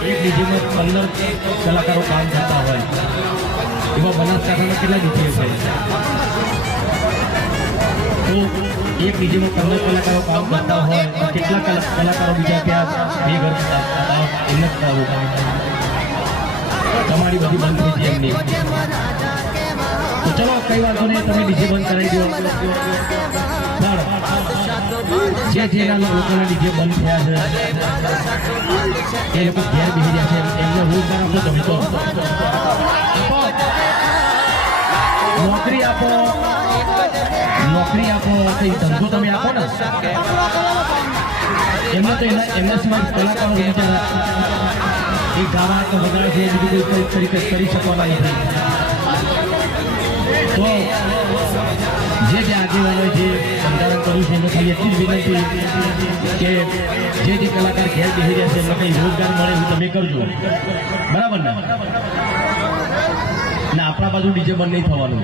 એક ડીજેમાં 15 કલાકારો કામ કરતા હોય એવા બનાસકાંઠામાં કેટલા ડીજે હોય તો એક ડીજેમાં 15 કલાકારો કામ કરતા હોય કેટલા કલાકારો બીજા ત્યાં બે ઘર એમને જ તમારી બધી બંધ થઈ છે એમની તો ચલો કઈ વાંધો નહીં તમે ડીજે બંધ કરાવી દો જે જેના લોકોના ડીજે બંધ થયા છે એ લોકો ઘેર બેસી રહ્યા છે એમને રોજગાર આપો ગમતો નોકરી આપો કઈ ધંધો તમે આપો ને એમને તો એમના સિવાય કલાકારો બિચારા એ ગાવા તો વગાડે છે બીજું કોઈ તરીકે કરી શકવાના નથી તો જે આગેવાનો જે બંધારણ કર્યું છે એમને ખાલી એટલી જ વિનંતી કે જે કલાકાર ઘેર બેસી રહ્યા છે એમને કંઈ રોજગાર મળે એવું તમે કરજો બરાબર ને આપણા બાજુ ડીજે બંધ નહીં થવાનું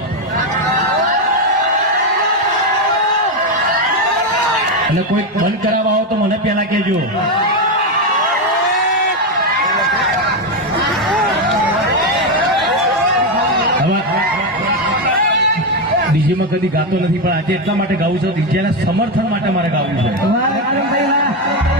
અને કોઈ બંધ કરાવવા આવો તો મને પહેલા કહેજો ડીજેમાં કદી ગાતો નથી પણ આજે એટલા માટે ગાવું છે ડીજેના સમર્થન માટે મારે ગાવું છે